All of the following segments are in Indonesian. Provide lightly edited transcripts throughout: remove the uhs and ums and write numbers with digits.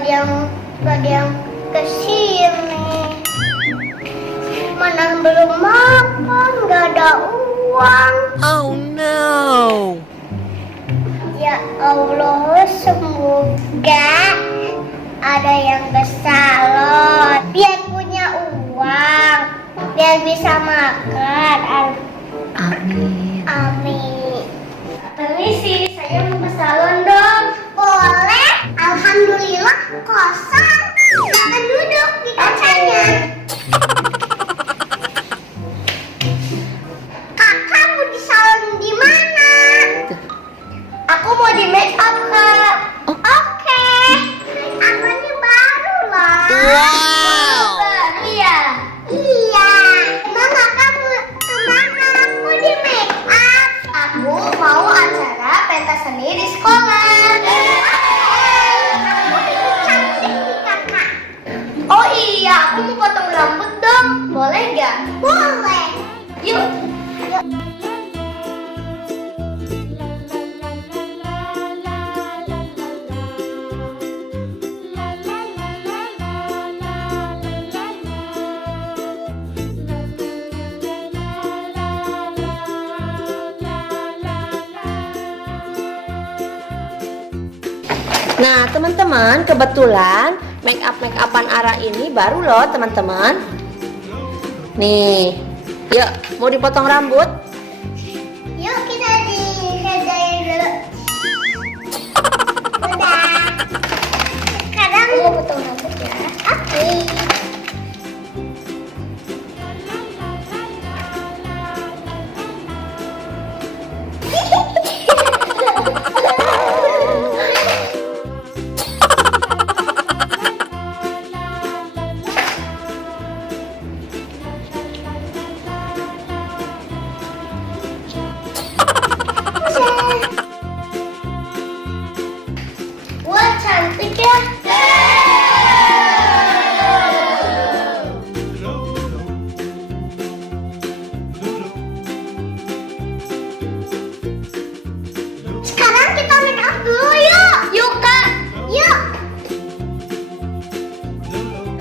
Gak ada yang kesini. Mana belum makan, gak ada uang. Oh no. Ya Allah, semoga ada yang ke salon biar punya uang, biar bisa makan. Amin. Amin. Permisi, saya mau ke salon dong. Boleh. Alhamdulillah kosong. Silakan duduk di kacanya. Kakak mau di salon di mana? Aku mau di make up, Kak. Oke. Make up-nya baru lah. Wow. Baru ya? Iya. Emang kakak mau kemana? Aku di make up. Aku mau acara pentas seni di sekolah. Aku ingin cantik nih, kakak. Oh iya, aku mau potong rambut dong. Boleh nggak? Boleh. Yuk. Nah teman-teman, kebetulan make upan Ara ini baru loh teman-teman. Nih, yuk mau dipotong rambut? Yuk kita dikerjain dulu. Udah. Sekarang mau potong rambut ya. Oke. Wah, cantik ya. Sekarang kita make up dulu yuk. Yuk, Kak. Yuk.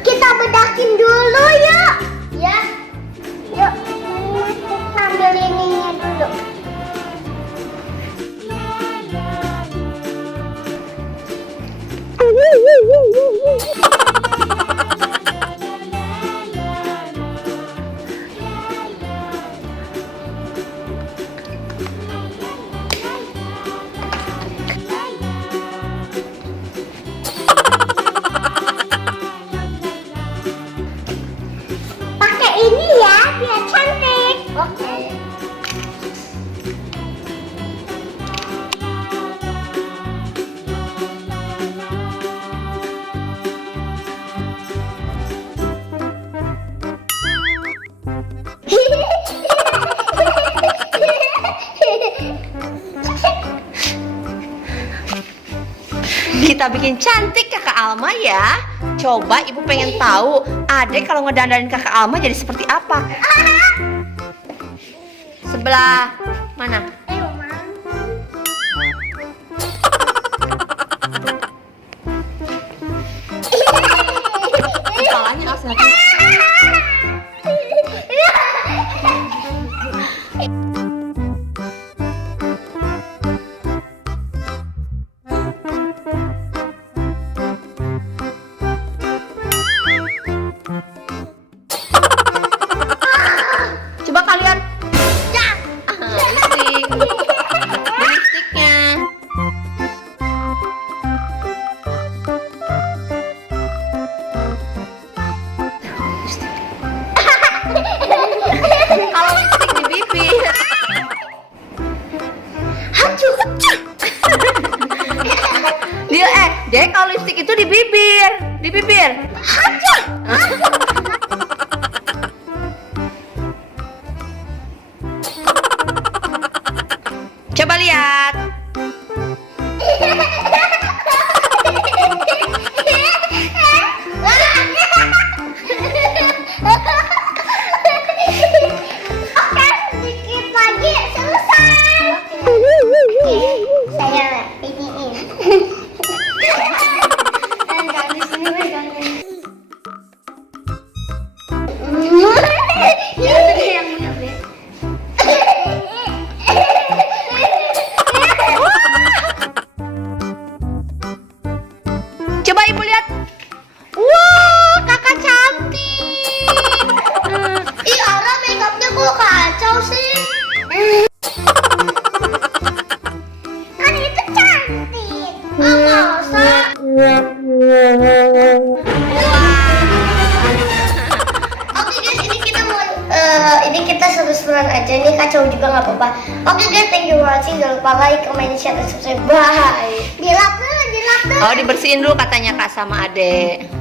Kita bedakin dulu yuk. Ya. Yuk. Kita ambil ininya dulu. Pakai ini ya biar cantik. Oke. Kita bikin cantik kakak Alma ya. Coba ibu pengen tahu adek kalau ngedandanin kakak Alma jadi seperti apa. Sebelah mana? Kepalanya asal. Coba kalian. Ya. Lipstiknya. Kalau lipstik di bibir. Dia kalau lipstik itu di bibir, di bibir. Coba lihat. Oke, sedikit lagi selesai. Saya iniin. Dan nggak apa-apa. Oke guys, thank you for watching. Jangan lupa like, comment, share, dan subscribe. Bye. Dilap dulu. Oh, dibersihin dulu katanya Kak sama Adek.